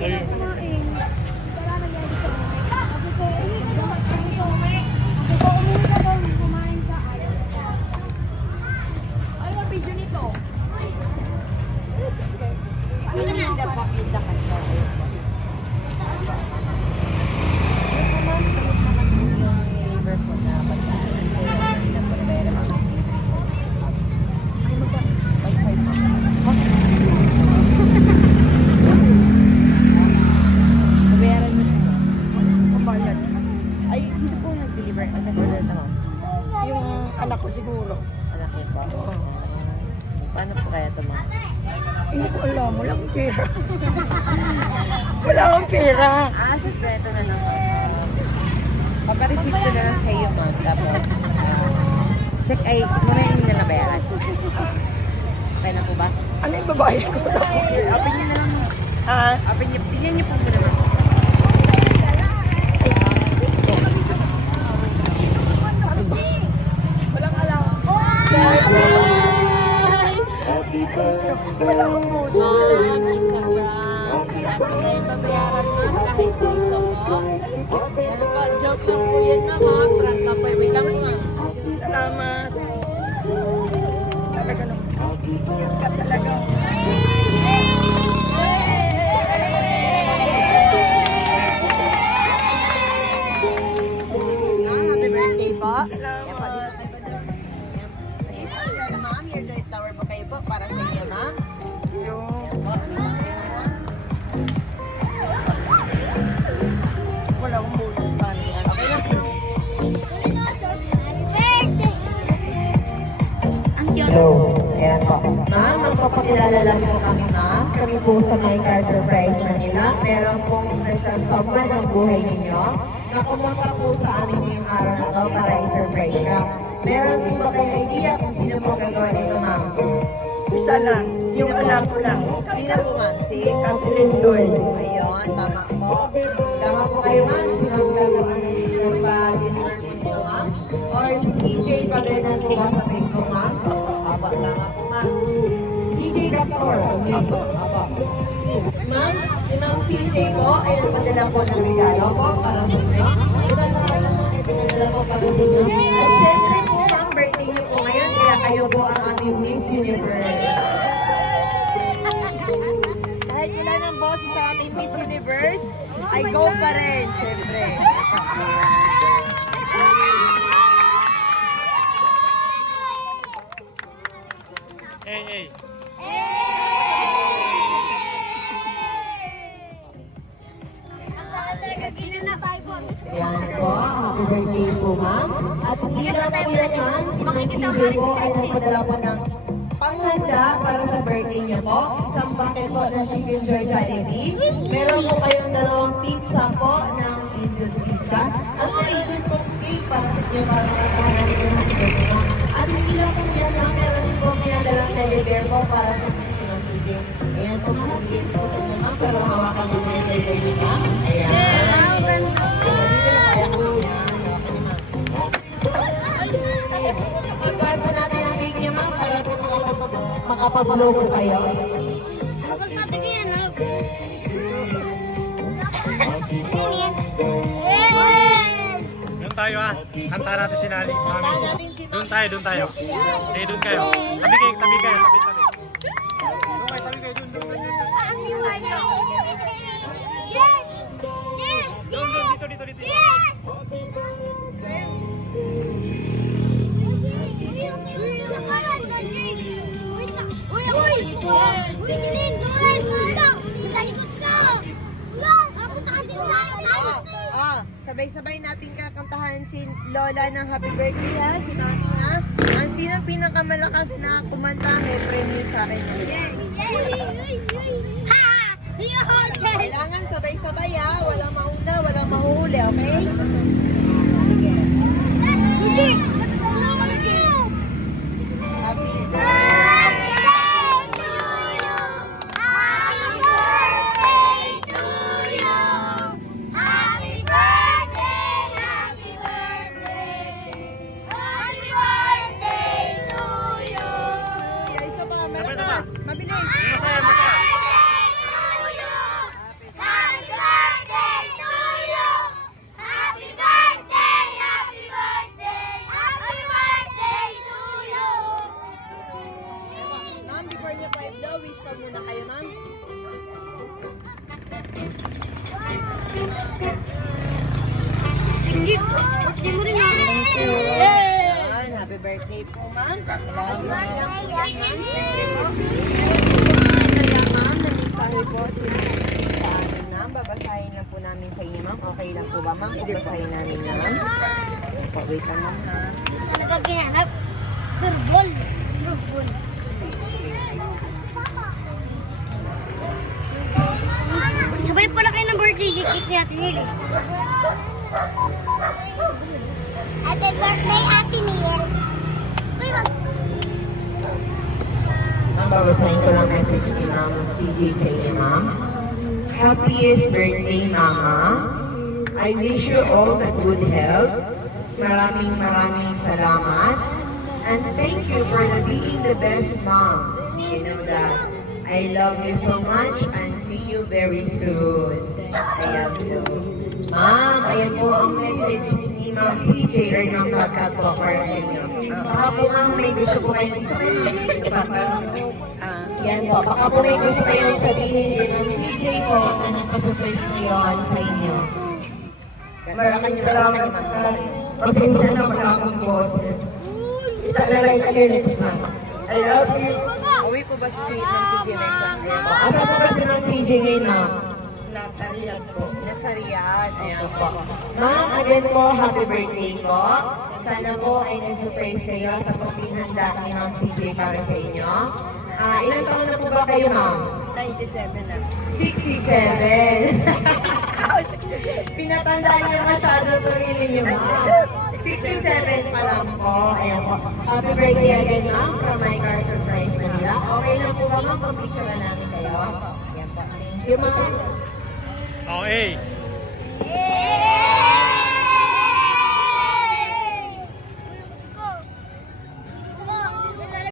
Sabi mo. Paano po kaya ito, ma'am? Hindi ko alam, wala akong pera. Wala akong pera. Ito na lang. Papareceive ko na lang sa iyo, ma'am. Tapos, check ay, muna yung na nabayaran. Okay na po ba? Ano yung babae ko? Open niyo na lang, ma'am. Ha? Open niyo, tingnan niyo po muna, ma'am. Walang alam. Wala akong puso. Isang prank. Dapat na yung babayaran, ma'am, kahit piso po. Ano po, joke lang po yan, ma'am, ha? Prank lang po. Wait lang po, ma'am. Salamat. Talaga naman. Sikat ka talaga. Happy birthday po. Salamat. Yan po, dito kay Bador. Please, sana, ma'am, your joy flower po kayo po para sa inyo, ma'am. Wala akong puso. Okay lang po. Ayan po. Ma'am, magpapakilala lang po kami, ma'am. Kami po sa My Car Surprise Manila. Meron pong special someone ng buhay ninyo na pumunta po sa amin ngayong araw na to para i-surprise ka. Meron po ba kayong idea kung sino po gagawa nito, ma'am? Isa lang. Yung anak ko lang. Sino po, ma'am? Si? Kathleen Doy. Ayun, tama po. Tama po kayo, ma'am. Sino ang gagawa ng pa-deliver po nito, ma'am? Or si CJ, pa-learnan po ba sa Facebook, ma'am? Aba, tama po, ma'am. CJ Gastor. Apo. Ma'am, si Ma'am CJ po ay nagpadala po ng regalo po para sa inyo. Ito na kayo po ay pinadala po para sa inyo. At syempre po, ma'am, birthday niyo po ngayon, kaya kayo po ang aming Miss Universe. Kahit wala ng boss sa ating Miss Universe, ay go pa rin, syempre. Hey. Yan po, happy birthday po, ma'am. At hindi lang po yan, ma'am. Si Ma'am CJ po ay nagpadala po ng panghanda para sa birthday niya po. Isang bucket po ng Chicken Joy Jollibee. Meron po kayong 2 pizza po ng Angel's Pizza. At mayroon pong cake para sa inyo para makakahanan niyo ng birthday niyo. At hindi lang po yan, ma'am. Meron din po pinadalang teddy bear po para sa si Ma'am CJ. Ayan po, ma'am. Po sa inyo, ma'am. Pero hawakan mo na yung teddy bear, ma'am. Ayan. Pag-swipe po natin ang cake niya, ma'am, para po makapag-logo kayo. Doon tayo ah. Kanta natin si Nani. Mami. Doon tayo. Eh, doon kayo. Tabi kayo. Doon kayo, Doon, dito. Sabay-sabay natin kakantahan si Lola ng happy birthday, ha? Si Mami, ha? Ang sinong pinakamalakas na kumanta, may premyo sa akin. Kailangan sabay-sabay, ha? Walang mauna, walang mahuhuli, okay? Happy Mabilis! Masaya. Hindi. Hindi mo rin namin. Ayan, happy birthday po, ma'am. Kaya, ma'am, namisahe po si sa amin, ma'am. Babasahin lang po namin sa inyo, ma'am. Okay lang po ba, ma'am? Kung basahin namin, ma'am. Wait lang, ma'am, ha? Ano ba ginanap? Surbol. Surbol. Sabay pala kayo ng birthday cake ni Ate Nili. Happy birthday, Ate Nili. Ma'am, babasahin ko lang message ni Ma'am CJ sa inyo, ma'am. Happiest birthday, Mama. I wish you all the good health. Maraming salamat. And thank you for being the best mom. You know that. I love you so much and see you very soon. Ayan po. Ma'am, ayan po ang message ni Ma'am CJ or ng Magkat po para sa inyo. Baka po ma'am may gusto po kayo yan po, baka po may gusto kayo sabihin din ng CJ po na nagpa-surprise ngayon sa inyo. Maraming salamat, ma'am. Pasensya na wala akong boses. Italagay kayo next month. I love you. Uwi po ba si Ma'am CJ next month? Asa po ba si Ma'am CJ ngayon, ma'am? Nasa Riyadh po. Nasa Riyadh. Ayan po. Ma'am, again po, happy birthday po. Sana po ay na-surprise kayo sa paghihanda ni Ma'am CJ para sa inyo. Ilang taon na po ba kayo, ma'am? 97 na. 67. Pinatanda niyo masyado sarili niyo, ma'am. 67 pa lang po. Ayan po. Happy birthday again, ma'am, from my car surprise Manila. Okay lang po ba, ma'am? Pag-picture namin kayo. Ayan po. Thank you, ma'am. Okay.